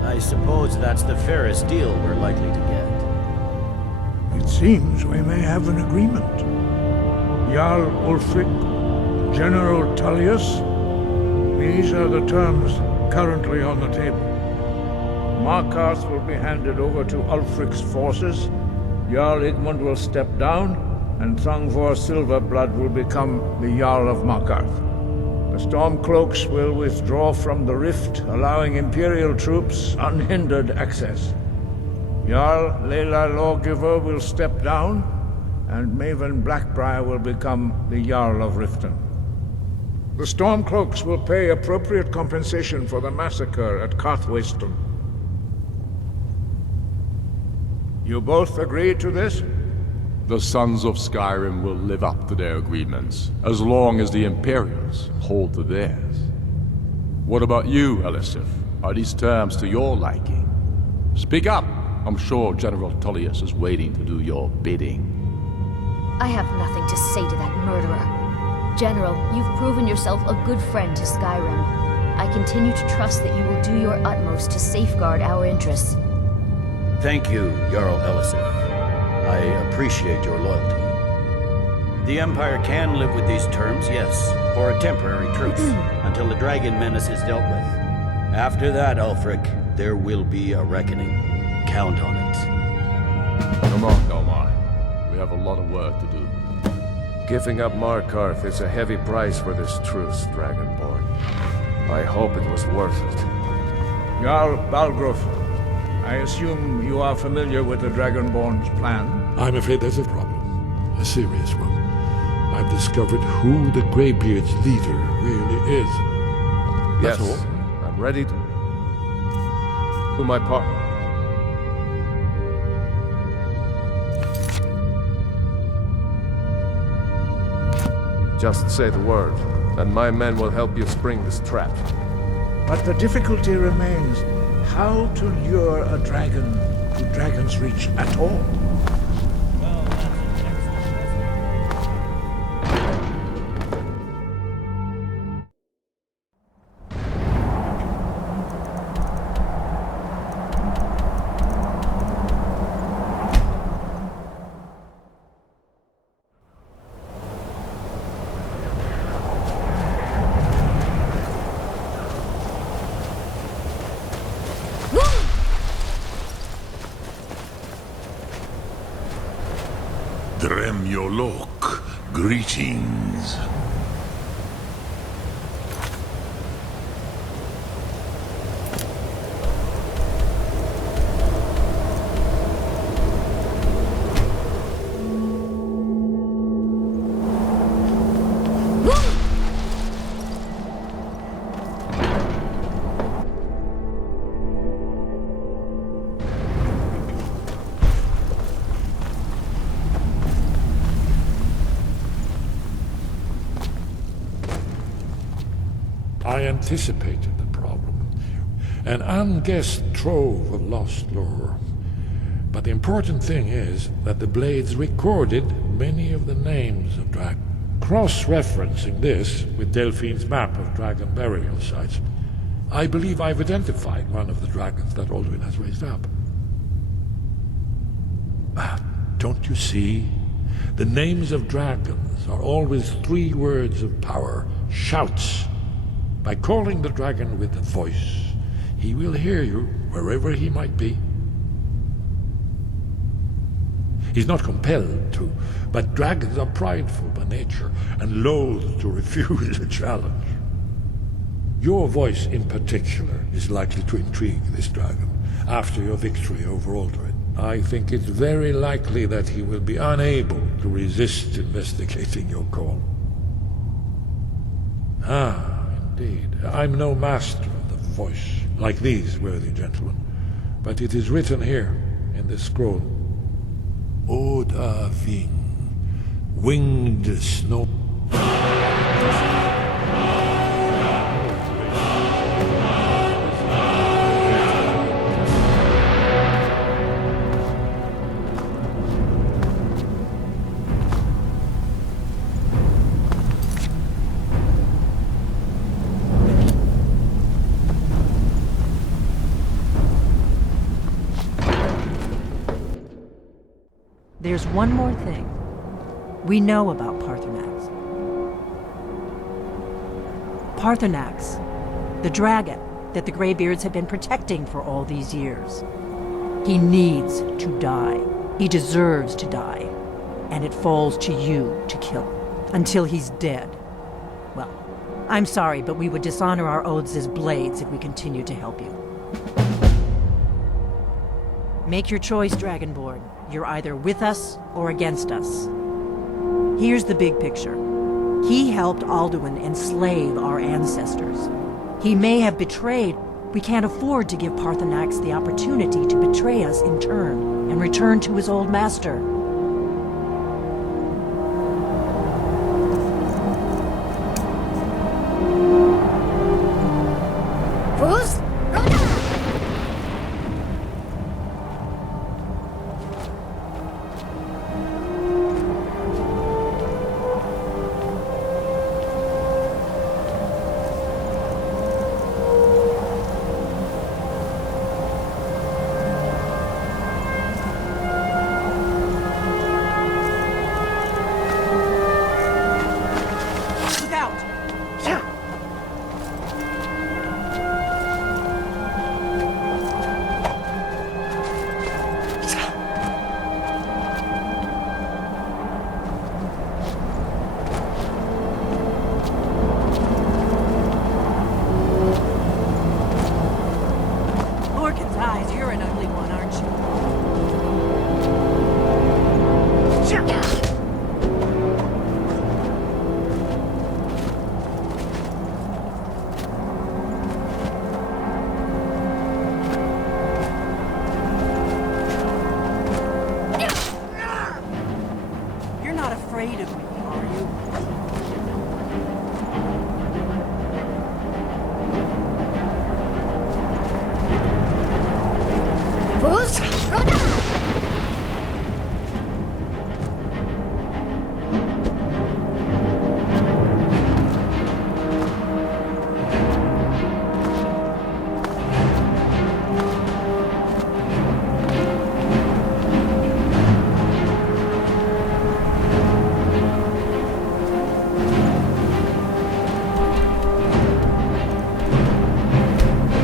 I suppose that's the fairest deal we're likely to get. It seems we may have an agreement. Jarl Ulfric, General Tullius, these are the terms currently on the table. Markarth will be handed over to Ulfric's forces, Jarl Igmund will step down, and Thangvor Silverblood will become the Jarl of Markarth. The Stormcloaks will withdraw from the rift, allowing Imperial troops unhindered access. Jarl Leila Lawgiver will step down, and Maven Blackbriar will become the Jarl of Riften. The Stormcloaks will pay appropriate compensation for the massacre at Karthwasten. You both agree to this? The Sons of Skyrim will live up to their agreements, as long as the Imperials hold to theirs. What about you, Elisif? Are these terms to your liking? Speak up! I'm sure General Tullius is waiting to do your bidding. I have nothing to say to that murderer. General, you've proven yourself a good friend to Skyrim. I continue to trust that you will do your utmost to safeguard our interests. Thank you, Jarl Elisif. I appreciate your loyalty. The Empire can live with these terms, yes, for a temporary truce, until the dragon menace is dealt with. After that, Ulfric, there will be a reckoning. Count on it. Come on, Delmar. We have a lot of work to do. Giving up Markarth is a heavy price for this truce, Dragonborn. I hope it was worth it. Jarl Balgruuf, I assume you are familiar with the Dragonborn's plan? I'm afraid there's a problem. A serious one. I've discovered who the Greybeard's leader really is. That's Yes, all. I'm ready to do my part. Just say the word, and my men will help you spring this trap. But the difficulty remains how to lure a dragon to Dragon's Reach at all. Dremyolok, greetings. I anticipated the problem. An unguessed trove of lost lore. But the important thing is that the Blades recorded many of the names of dragons. Cross-referencing this with Delphine's map of dragon burial sites, I believe I've identified one of the dragons that Alduin has raised up. Don't you see? The names of dragons are always 3 words of power, shouts. By calling the dragon with a voice, he will hear you wherever he might be. He's not compelled to, but dragons are prideful by nature and loath to refuse a challenge. Your voice in particular is likely to intrigue this dragon after your victory over Alduin. I think it's very likely that he will be unable to resist investigating your call. Indeed. I'm no master of the voice, like these worthy gentlemen, but it is written here in this scroll. Oda Ving, winged snow. There's one more thing. We know about Parthenax. Parthenax, the dragon that the Greybeards have been protecting for all these years. He needs to die. He deserves to die. And it falls to you to kill him until he's dead. Well, I'm sorry, but we would dishonor our oaths as Blades if we continue to help you. Make your choice, Dragonborn. You're either with us or against us. Here's the big picture. He helped Alduin enslave our ancestors. He may have betrayed. We can't afford to give Parthenax the opportunity to betray us in turn and return to his old master.